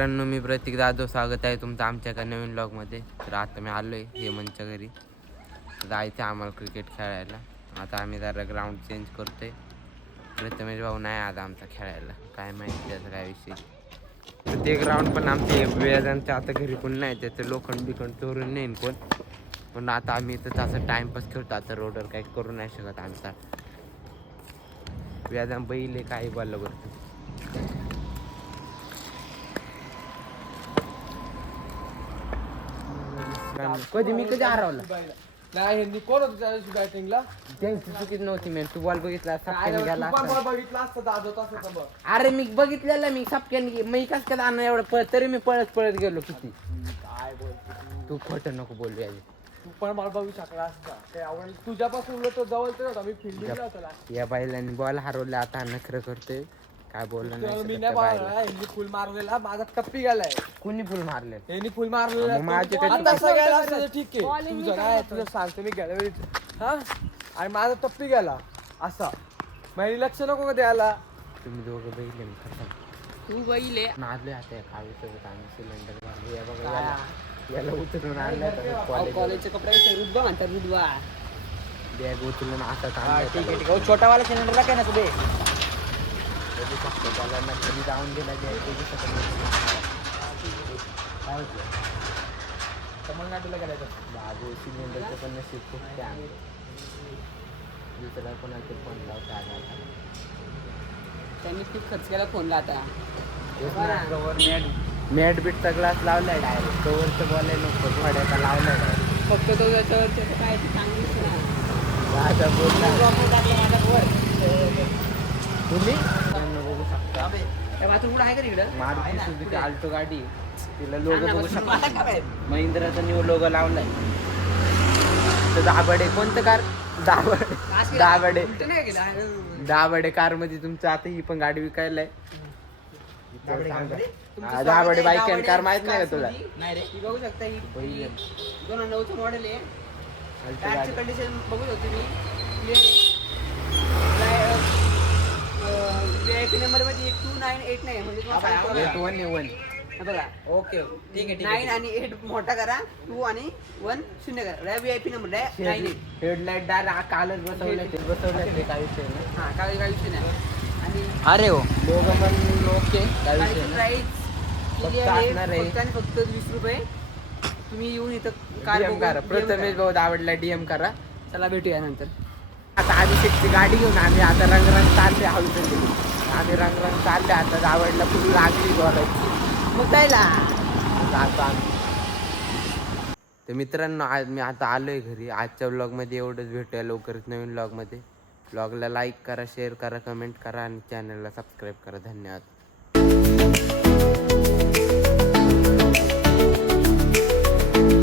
मित्रांनो, मी प्रतीक जाधव, स्वागत आहे तुमचं आमच्याकडे नवीन ब्लॉगमध्ये. तर आता मी आलो आहे हेमंतच्या घरी. जायचं आम्हाला क्रिकेट खेळायला. आता आम्ही जरा ग्राउंड चेंज करतो आहे. प्रथमेश भाऊ नाही आज आमचा खेळायला, काय माहिती त्याचा काय विषय. तर ते ग्राउंड पण आमचे व्याजांच्या आता घरी पण नाही, त्याचं लोखंड बिखंड चोरून नेईन कोण. पण आता आम्ही तर असं टाइमपास खेळतो. आता रोडवर काही करू नाही शकत आमचा व्याजाम बैल काही बोललं बरं. कधी मी कधी हरवला नाही कोण होतं त्या दिवशी बॅटिंगला? त्यांची चुकीच नव्हती. मी तू बॉल बघितला गेला बघितलं असतं दादवत असं बघ. अरे मी बघितलेलं, मी सपक्याने मी कस काय आणलं एवढं तरी मी पळत पळत गेलो किती. काय बोलतो तू खोटं नको बोलू याची. तू पण मला बघू शकला असता. ते आवड तुझ्यापासून तो जवळ तर होता. मी फिल्डिंगला होता. या बाईलांनी बॉल हरवला, आता नखरं करते. काय बोललं मी नाही नाही फुल मारलेला, माझा टप्पी गेलाय. कोणी फुल मारले? यांनी फुल मारलेला. आता सगळ्याला असं ठीक आहे. तुझं काय तुझं सांगतो मी गेल्या वेळी. हा आणि माझा टप्पी गेला असा. माझी लक्ष नको का द्यायला. तुम्ही दोघं बघितले मी खरं. तू बैले मारले आता खावीसोबत आम्ही सिलेंडर मारले. या बघा याला उचलून आणलं. कॉलेजचे कपडे रुद्वा म्हणतात रुद्वा. बॅग उचलून आता ठीक आहे ठीक आहे. छोटावाला सिलेंडरला काय ना तुझे बघू शकतो. त्याला कधी जाऊन गेला तमिळनाडूला गेलाय बाबू सिलेंडरचं पण नशीब खूप छान. दुसरा कोणाचे फोन लावता आला. त्यांनी खूप खर्च केला फोनला. आता मॅट बीटचा ग्लास लावलाय डायरेक्ट. कवरचं बोलाय नको, भाड्याचा लावलाय डायरेक्ट. फक्त तो याच्यावरती काय चांगलीच ना माझा बोलला माझा वर तुम्ही बघू शकता. बाथरूम कुठं आहे का तिकडं? मारुती सुझुकी आल्टो गाडी, तिला लोगो बघू शकता. महिंद्राचा न्यू लोगो लावलाय. तर दाबडे कोणतं कार? दाबडे दाबडे कार मध्ये तुमचं आता ही पण गाडी विकायला आहे. दाबडे बाईक अँड कार माहित नाही का तुला? नाही रे, ही बघू शकता. ही 2009चं मॉडेल आहे. टायरची कंडिशन बघू शकते मी. VIP नंबर मध्ये 2989 म्हणजे बघा. ओके ठीक आहे 9 आणि 8 मोठा करा, 2 आणि 1 शून्य करा. VIP नंबर आहे 9. हेडलाईट डायरेक्ट कालच बसवले ते काही विषय नाही. हां काही विषय नाही. आणि अरे हो लोगो पण ओके, काही विषय नाही. प्राईस फक्त 20 रुपये. तुम्ही येऊन इथं DM करा. प्रथमेश भाऊ आवडला DM करा. चला भेटूया नंतर. आता अभिषेकची गाडी घेऊन आम्ही आता रंगरंग चालले. हळूच आम्ही रंगरंग चालले. आता आवडला खूप लागली बोलायची मग जायला जातो आम्ही. तर मित्रांनो, आज मी आता आलोय घरी. आजच्या व्लॉगमध्ये एवढंच. भेटूया लवकरच नवीन व्लॉगमध्ये. व्लॉगला लाईक करा, शेअर करा, कमेंट करा आणि चॅनलला सबस्क्राईब करा. धन्यवाद.